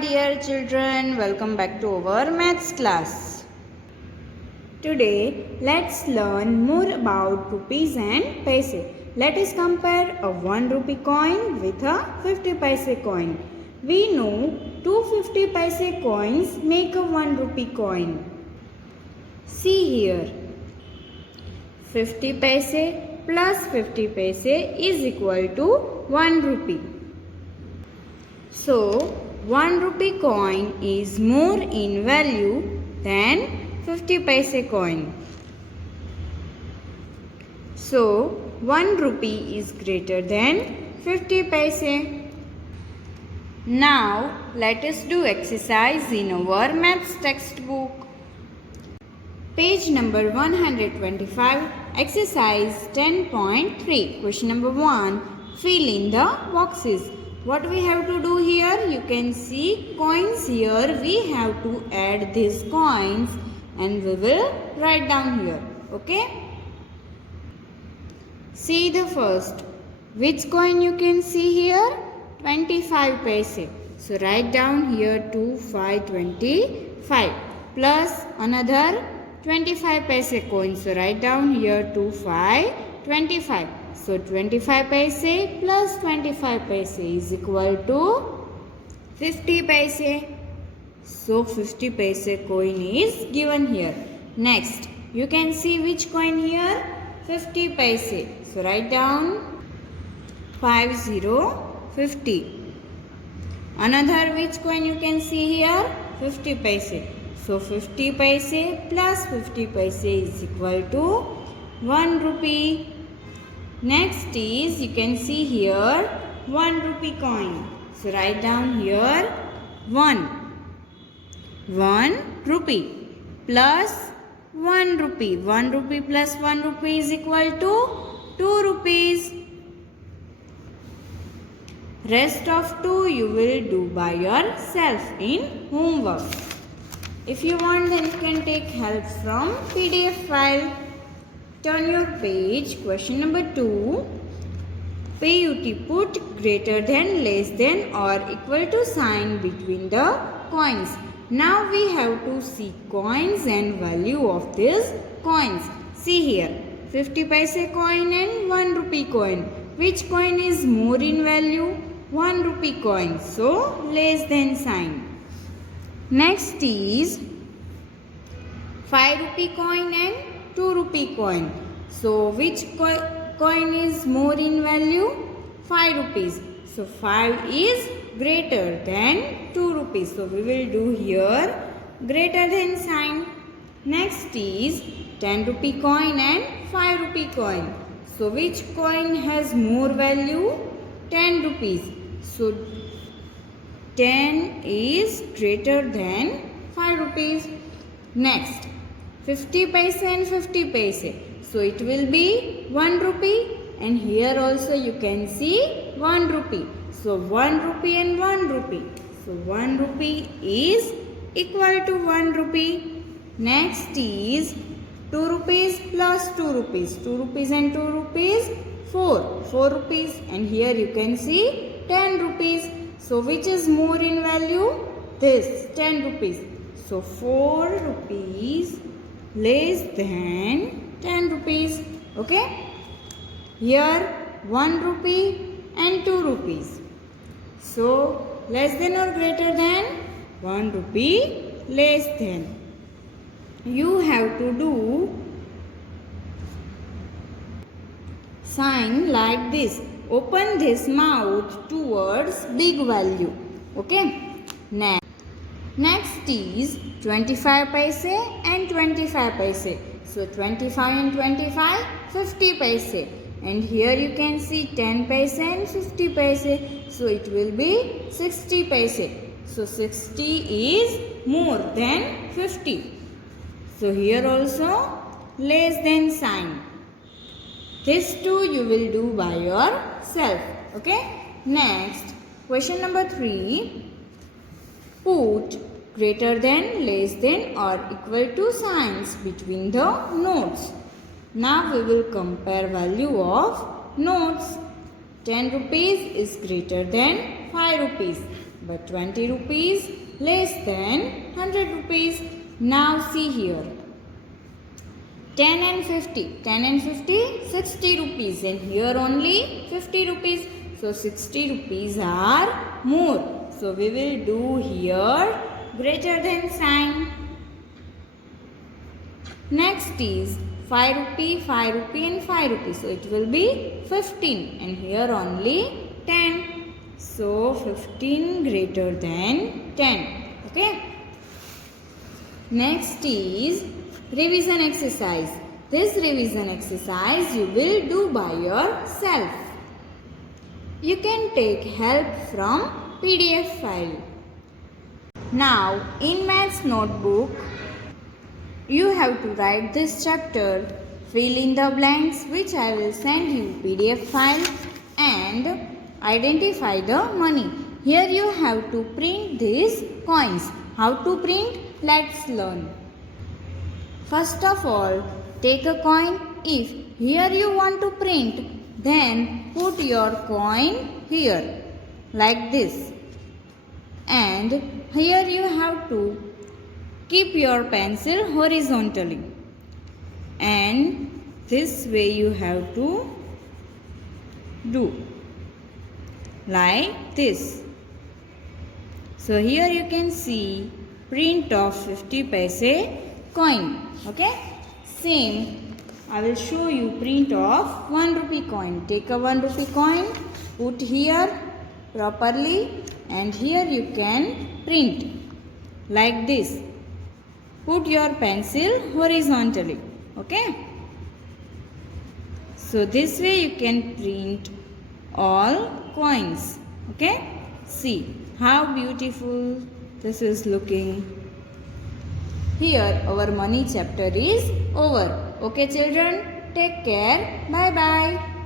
dear children, welcome back to our maths class. Today let's learn more about rupees and paise. Let us compare a 1 rupee coin with a 50 paise coin. We know two 50 paise coins make a 1 rupee coin. See here, 50 paise plus 50 paise is equal to 1 rupee. So 1 rupee coin is more in value than 50 paise coin. So 1 rupee is greater than 50 paise. Now let us do exercise in our maths textbook. Page number 125, exercise 10.3. Question number 1. Fill in the boxes. What we have to do here, you can see coins here. We have to add these coins and we will write down here. Okay? See the first. Which coin you can see here? 25 paise. So write down here 2525 plus another 25 paise coin. So write down here 2525. So 25 paise plus 25 paise is equal to 50 paise. So 50 paise coin is given here. Next, you can see which coin here? 50 paise. So write down 50. Another which coin you can see here? 50 paise. So 50 paise plus 50 paise is equal to 1 rupee. Next is, you can see here 1 rupee coin. So write down here 1 rupee plus 1 rupee. 1 rupee plus 1 rupee is equal to 2 rupees. Rest of 2 you will do by yourself in homework. If you want, then you can take help from PDF file. Turn your page. Question number 2. PUT, put greater than, less than or equal to sign between the coins. Now we have to see coins and value of these coins. See here, 50 paise coin and 1 rupee coin. Which coin is more in value? 1 rupee coin. So less than sign. Next is 5 rupee coin and 2 rupee coin. So which coin is more in value? 5 rupees. So 5 is greater than 2 rupees. So we will do here greater than sign. Next is 10 rupee coin and 5 rupee coin. So which coin has more value? 10 rupees. So 10 is greater than 5 rupees. Next, 50 paise and 50 paise. So it will be 1 rupee and here also you can see 1 rupee. So 1 rupee and 1 rupee. So 1 rupee is equal to 1 rupee. Next is 2 rupees plus 2 rupees. 2 rupees and 2 rupees, 4. 4 rupees and here you can see 10 rupees. So which is more in value? This 10 rupees. So 4 rupees less than 10 rupees. Okay? Here 1 rupee and 2 rupees. So less than or greater than? 1 rupee less than. You have to do sign like this. Open this mouth towards big value. Okay? Next is 25 paise and 25 paise. So 25 and 25, 50 paise. And here you can see 10 paise and 50 paise. So it will be 60 paise. So 60 is more than 50. So here also less than sign. This two you will do by yourself. Okay? Next, question number 3. Put greater than, less than or equal to signs between the notes. Now we will compare value of notes. 10 rupees is greater than 5 rupees. but 20 rupees less than 100 rupees. Now see here. 10 and 50. 10 and 50, 60 rupees. And here only 50 rupees. So 60 rupees are more. So we will do here greater than sign. Next is 5 rupee, 5 rupee and 5 rupee. So it will be 15 and here only 10. So 15 greater than 10. Okay. Next is revision exercise. This revision exercise you will do by yourself. You can take help from PDF file. Now in maths notebook, you have to write this chapter, fill in the blanks which I will send you PDF file and identify the money. Here you have to print these coins. How to print? Let's learn. First of all, take a coin. If here you want to print, then put your coin here like this. And here you have to keep your pencil horizontally. And this way you have to do like this. So here you can see print of 50 paise coin. Okay. Same I will show you print of 1 rupee coin. Take a 1 rupee coin, put here properly and here you can print like this. Put your pencil horizontally. Okay. So this way you can print all coins. Okay. See how beautiful this is looking. Here our money chapter is over. Okay children, take care. Bye bye.